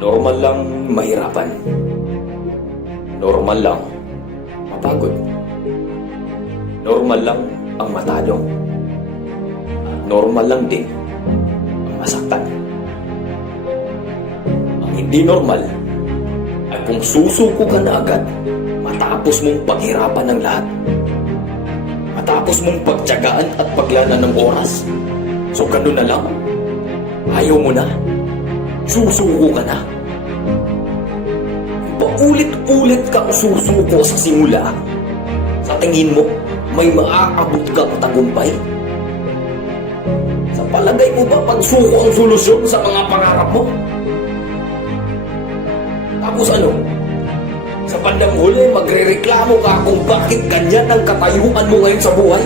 Normal lang mahirapan. Normal lang mapagod. Normal lang ang matalo. At normal lang din ang masaktan. Ang hindi normal ay kung susuko ka na agad matapos mong paghirapan ng lahat. Matapos mong pagtiyagaan at paglanan ng oras. So ganun na lang. Ayaw mo na. Susuko ka na. Paulit-ulit kang susuko sa simula. Sa tingin mo, may maaabot kang tagumpay? Sa palagay mo ba pagsuko ang solusyon sa mga pangarap mo? Tapos ano? Sa bandang huli, magrereklamo ka kung bakit ganyan ang katayuan mo ngayon sa buhay?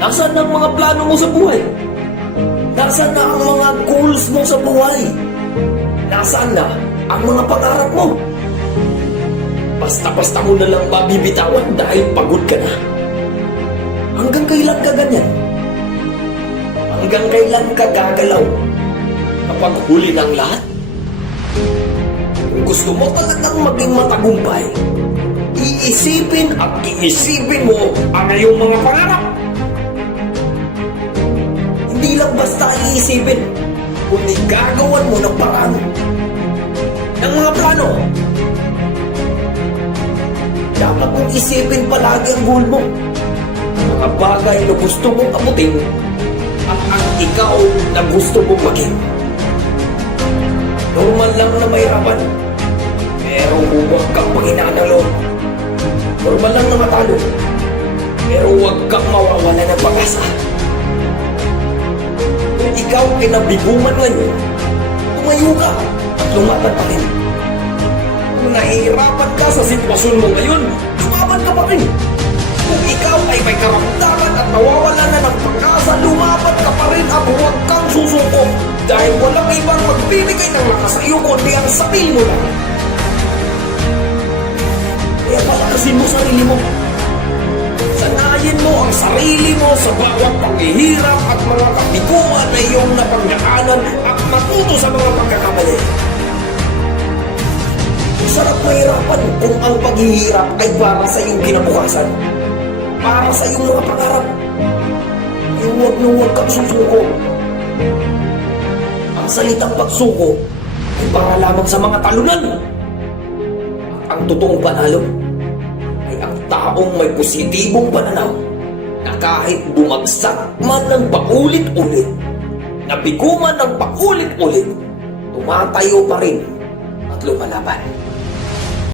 Nasaan ang mga plano mo sa buhay? Nasaan na ang mga goals mo sa buhay? Nasaan na ang mga pangarap mo? Basta-basta mo na lang mabibitawan dahil pagod ka na. Hanggang kailan ka ganyan? Hanggang kailan ka gagalaw? Kapag huli ng lahat? Kung gusto mo talagang maging matagumpay, iisipin at iisipin mo ang iyong mga pangarap. Hindi lang basta iisipin, kundi gagawan mo ng paraan. Ng mga plano. Dapat mong isipin palagi ang goal mo. Mga bagay na gusto mong abutin at ang ikaw na gusto mong maging. Normal lang na mahirapan, pero huwag kang panghinaan ng loob. Normal lang na matalo, pero huwag kang mawawala ng pag-asa. Kung ikaw ay nabiguman ngayon, tumayo ka at lumaban pa rin. Kung nahihirapan ka sa sitwasyon mo ngayon, lumaban ka pa rin. Kung ikaw ay may karamdaman at nawawala na ng pag-asa, lumaban ka pa rin at huwag kang susuko. Dahil walang ibang magbibigay ng lakas sa iyo kundi ang sarili mo lang. Kaya palakasin mo sarili mo. Sanayin mo ang sarili mo sa bawat paghihirap at mga kabiguan na iyong napangyaanan at matuto sa mga pagkakamali. Sarap mahirapan kung ang paghihirap ay para sa iyong kinabukasan. Para sa iyong mga pangarap. Ay huwag na huwag kang susuko. Ang salitang pagsuko ay para lamang sa mga talunan. At ang totoong panalo ay ang taong may positibong pananaw na kahit bumagsak man ng paulit-ulit, nabigo man ng paulit-ulit, tumatayo pa rin at lumalaban.